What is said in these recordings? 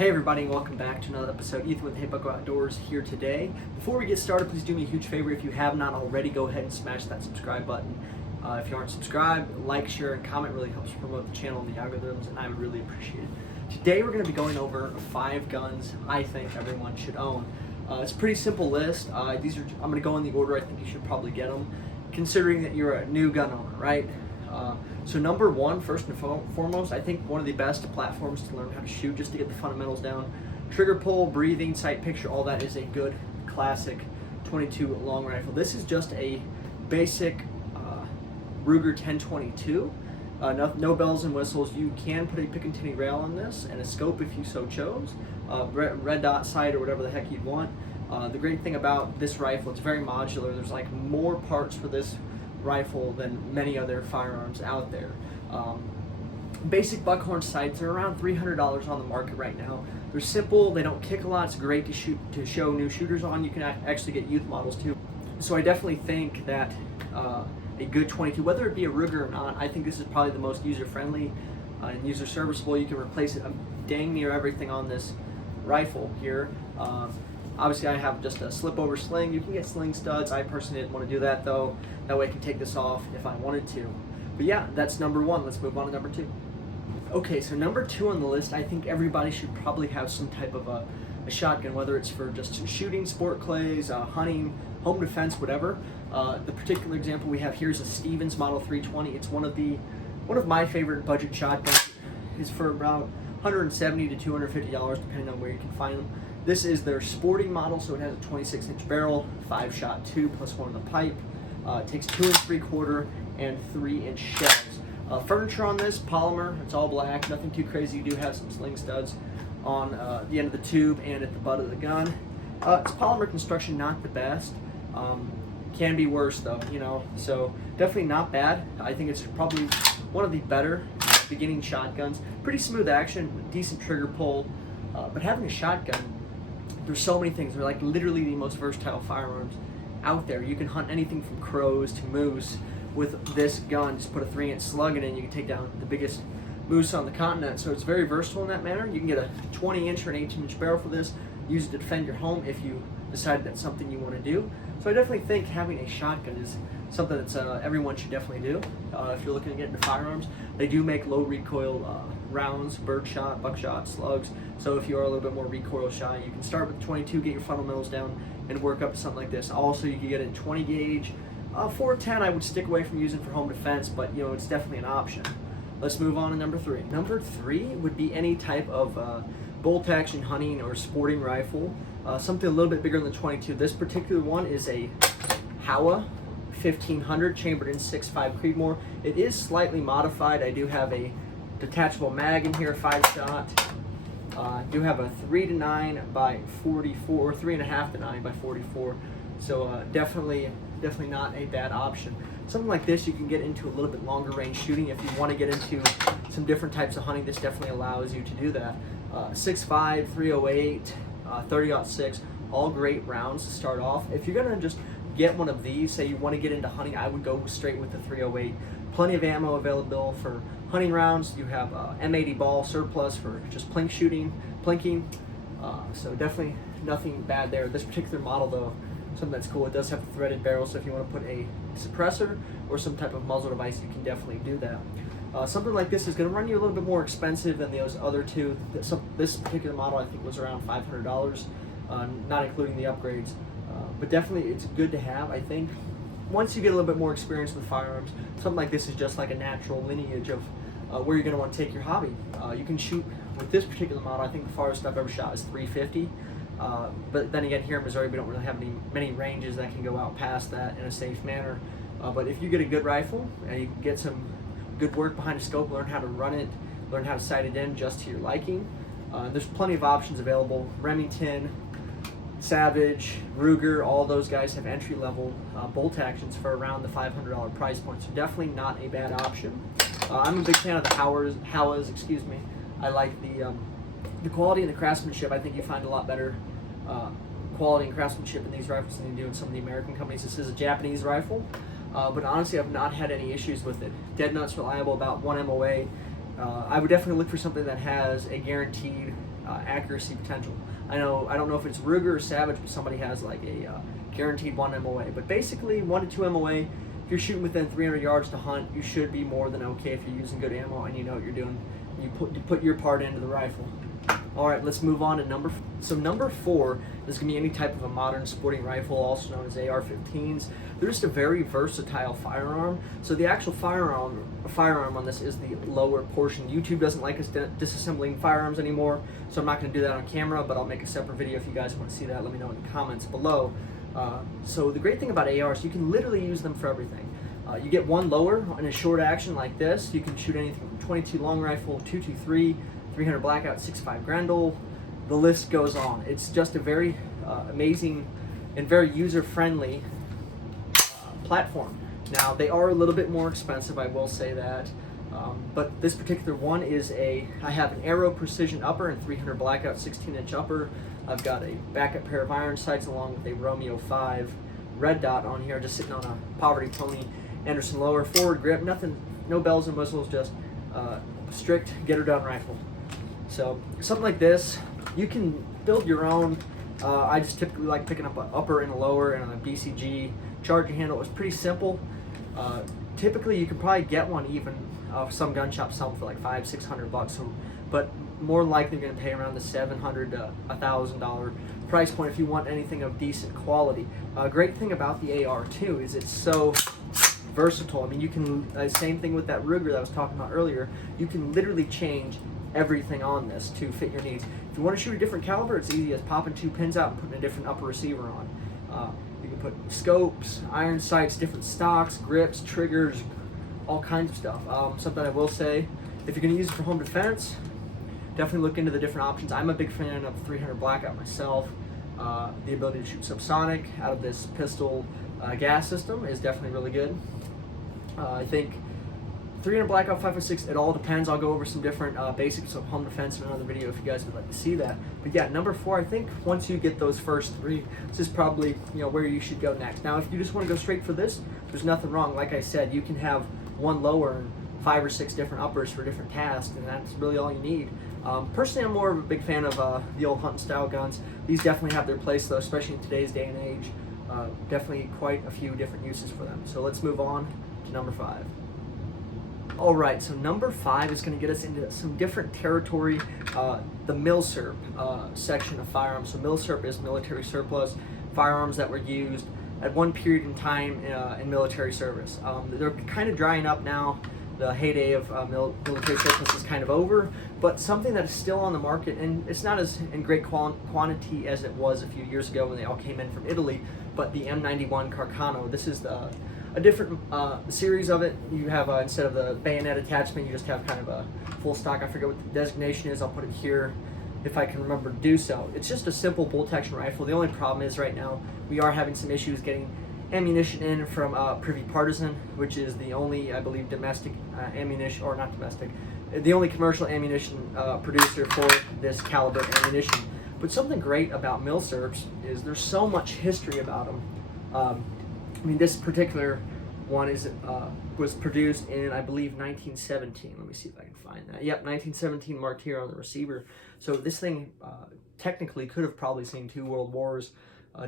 Hey everybody, and welcome back to another episode. Ethan with Hey Bucko Outdoors here today. Before we get started, please do me a huge favor. If you have not already, go ahead and smash that subscribe button. If you aren't subscribed, like, share, and comment really helps promote the channel and the algorithms, and I would really appreciate it. Today we're going to be going over 5 guns I think everyone should own. It's a pretty simple list. I'm going to go in the order I think you should probably get them, considering that you're a new gun owner, right? So number one, first and foremost, I think one of the best platforms to learn how to shoot, just to get the fundamentals down. Trigger pull, breathing, sight picture, all that is a good classic 22 long rifle. This is just a basic Ruger 1022. No bells and whistles. You can put a Picatinny rail on this and a scope if you so chose. Red dot sight or whatever the heck you'd want. The great thing about this rifle, it's very modular. There's like more parts for this rifle than many other firearms out there. Basic buckhorn sights are around $300 on the market right now. They're simple, they don't kick a lot. It's great to show new shooters on. You can actually get youth models too. So I definitely think that a good 22, whether it be a Ruger or not, I think this is probably the most user-friendly and user-serviceable. You can replace it dang near everything on this rifle here. Obviously, I have just a slip-over sling. You can get sling studs. I personally didn't want to do that, though. That way I can take this off if I wanted to. But yeah, that's number one. Let's move on to number two. Okay, so number two on the list, I think everybody should probably have some type of a shotgun, whether it's for just shooting, sport clays, hunting, home defense, whatever. The particular example we have here is a Stevens Model 320. It's one of my favorite budget shotguns. It's for about $170 to $250, depending on where you can find them. This is their sporting model, so it has a 26-inch barrel, 5-shot tube plus one in the pipe. It takes 2 3/4 and 3-inch shells. Furniture on this, polymer, it's all black, nothing too crazy. You do have some sling studs on the end of the tube and at the butt of the gun. It's polymer construction, not the best. Can be worse though, so definitely not bad. I think it's probably one of the better beginning shotguns. Pretty smooth action, decent trigger pull, but having a shotgun, there's so many things. They're like literally the most versatile firearms out there. You can hunt anything from crows to moose with this gun. Just put a 3-inch slug in it and you can take down the biggest moose on the continent. So it's very versatile in that manner. You can get a 20-inch or an 18-inch barrel for this. Use it to defend your home if you decide that's something you want to do. So I definitely think having a shotgun is something that everyone should definitely do. If you're looking to get into firearms, they do make low recoil rounds, birdshot, buckshot, slugs. So if you are a little bit more recoil shy, you can start with 22, get your fundamentals down, and work up to something like this. Also, you can get a 20 gauge. 410 I would stick away from using for home defense, but it's definitely an option. Let's move on to number three. Number three would be any type of bolt action hunting or sporting rifle. Something a little bit bigger than the 22. This particular one is a Howa 1500 chambered in 6.5 Creedmoor. It is slightly modified. I do have a detachable mag in here, 5-shot. I do have a 3 to 9 by 44, 3.5 to 9 by 44. So definitely not a bad option. Something like this, you can get into a little bit longer range shooting. If you want to get into some different types of hunting, this definitely allows you to do that. 6.5, 308, 30-06, all great rounds to start off. If you're gonna just get one of these, say you want to get into hunting, I would go straight with the 308. Plenty of ammo available for hunting rounds. You have M80 ball surplus for just plinking. So definitely nothing bad there. This particular model though, something that's cool, it does have a threaded barrel, so if you want to put a suppressor or some type of muzzle device, you can definitely do that. Something like this is going to run you a little bit more expensive than those other two. This particular model I think was around $500, not including the upgrades. But definitely it's good to have, I think. Once you get a little bit more experience with firearms, something like this is just like a natural lineage of where you're going to want to take your hobby. You can shoot with this particular model. I think the farthest I've ever shot is 350. But then again, here in Missouri, we don't really have many ranges that can go out past that in a safe manner. But if you get a good rifle and you get some good work behind a scope, learn how to run it, learn how to sight it in just to your liking, there's plenty of options available. Remington, Savage, Ruger, all those guys have entry-level bolt actions for around the $500 price point, so definitely not a bad option. I'm a big fan of the Howas, excuse me. I like the quality and the craftsmanship. I think you find a lot better quality and craftsmanship in these rifles than you do in some of the American companies. This is a Japanese rifle, but honestly I've not had any issues with it. Dead nuts reliable, about 1 MOA. I would definitely look for something that has a guaranteed accuracy potential. I don't know if it's Ruger or Savage, but somebody has like a guaranteed 1 MOA. But basically 1 to 2 MOA. If you're shooting within 300 yards to hunt, you should be more than okay if you're using good ammo and you know what you're doing. You put your part into the rifle. All right, let's move on to number 4 is going to be any type of a modern sporting rifle, also known as AR-15s. They're just a very versatile firearm. So the actual firearm on this is the lower portion. YouTube doesn't like us disassembling firearms anymore, so I'm not going to do that on camera, but I'll make a separate video if you guys want to see that. Let me know in the comments below. So the great thing about ARs, you can literally use them for everything. You get one lower in a short action like this. You can shoot anything from 22 long rifle, 223, 300 blackout, 6.5 Grendel. The list goes on. It's just a very amazing and very user-friendly platform. Now they are a little bit more expensive, I will say that, but this particular one is I have an Arrow Precision upper and 300 blackout 16-inch upper. I've got a backup pair of iron sights along with a Romeo 5 red dot on here, just sitting on a Poverty Pony Anderson lower, forward grip, nothing, no bells and whistles, just strict get her done rifle. So something like this, you can build your own. I just typically like picking up an upper and a lower and a BCG charging handle. It's pretty simple. Typically you can probably get one even some gun shops sell them for like $500-600. So, but more than likely you're going to pay around the $700 to $1,000 price point if you want anything of decent quality. Great thing about the AR too is it's so versatile. I mean, you can same thing with that Ruger that I was talking about earlier. You can literally change everything on this to fit your needs. If you want to shoot a different caliber, it's easy as popping 2 pins out and putting a different upper receiver on. You can put scopes, iron sights, different stocks, grips, triggers, all kinds of stuff. Something I will say, if you're going to use it for home defense, definitely look into the different options. I'm a big fan of 300 blackout myself. The ability to shoot subsonic out of this pistol gas system is definitely really good. I think 300 blackout 5.56, it all depends. I'll go over some different basics of home defense in another video if you guys would like to see that. But yeah, number 4, I think once you get those first 3, this is probably where you should go next. Now, if you just want to go straight for this, there's nothing wrong. Like I said, you can have one lower and 5 or 6 different uppers for different tasks, and that's really all you need. Personally, I'm more of a big fan of the old hunting style guns. These definitely have their place though, especially in today's day and age. Definitely quite a few different uses for them. So let's move on to number 5. All right, so number 5 is going to get us into some different territory, the MILSERP section of firearms. So MILSERP is military surplus, firearms that were used at one period in time in military service. They're kind of drying up now. The heyday of military surplus is kind of over, but something that is still on the market, and it's not as in great quantity as it was a few years ago when they all came in from Italy, but the M91 Carcano. This is a different series of it. You have, instead of the bayonet attachment, you just have kind of a full stock. I forget what the designation is. I'll put it here if I can remember to do so. It's just a simple bolt action rifle. The only problem is right now we are having some issues getting ammunition in from Privy Partisan, which is the only, I believe, domestic ammunition, or not domestic, the only commercial ammunition producer for this caliber ammunition. But something great about MILSERPs is there's so much history about them. I mean, this particular one was produced in, I believe, 1917. Let me see if I can find that. Yep, 1917 marked here on the receiver. So this thing technically could have probably seen 2 world wars.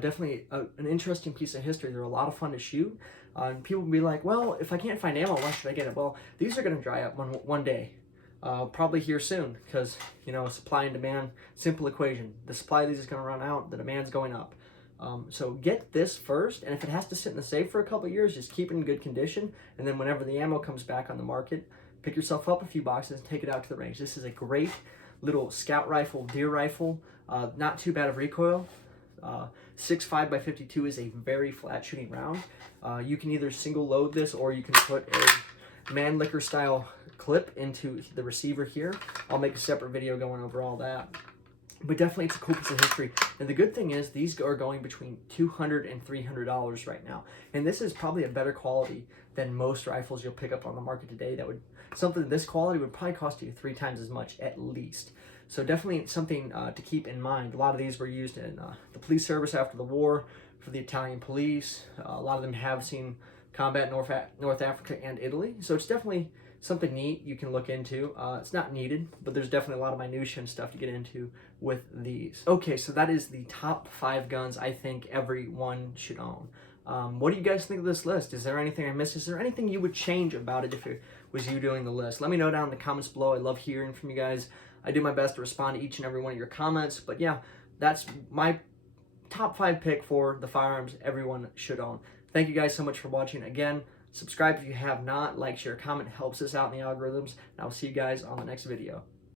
Definitely an interesting piece of history. They're a lot of fun to shoot. And people will be like, well, if I can't find ammo, why should I get it? Well, these are going to dry up one day. Probably here soon, because, supply and demand, simple equation. The supply of these is going to run out, the demand's going up. So get this first, and if it has to sit in the safe for a couple of years, just keep it in good condition, and then whenever the ammo comes back on the market, pick yourself up a few boxes and take it out to the range. This is a great little scout rifle, deer rifle, not too bad of recoil. 6.5x52 is a very flat shooting round. You can either single load this, or you can put a Mannlicher style clip into the receiver here. I'll make a separate video going over all that. But definitely it's a cool piece of history. And the good thing is these are going between $200 and $300 right now. And this is probably a better quality than most rifles you'll pick up on the market today. Something this quality would probably cost you 3 times as much at least. So definitely something to keep in mind. A lot of these were used in the police service after the war, for the Italian police. A lot of them have seen combat in North Africa and Italy. So it's definitely something neat you can look into. It's not needed, but there's definitely a lot of minutia and stuff to get into with these. Okay, so that is the top 5 guns I think everyone should own. What do you guys think of this list? Is there anything I missed? Is there anything you would change about it if it was you doing the list? Let me know down in the comments below. I love hearing from you guys. I do my best to respond to each and every one of your comments. But yeah, that's my top 5 pick for the firearms everyone should own. Thank you guys so much for watching. Again, subscribe if you have not. Like, share, comment. Helps us out in the algorithms. And I'll see you guys on the next video.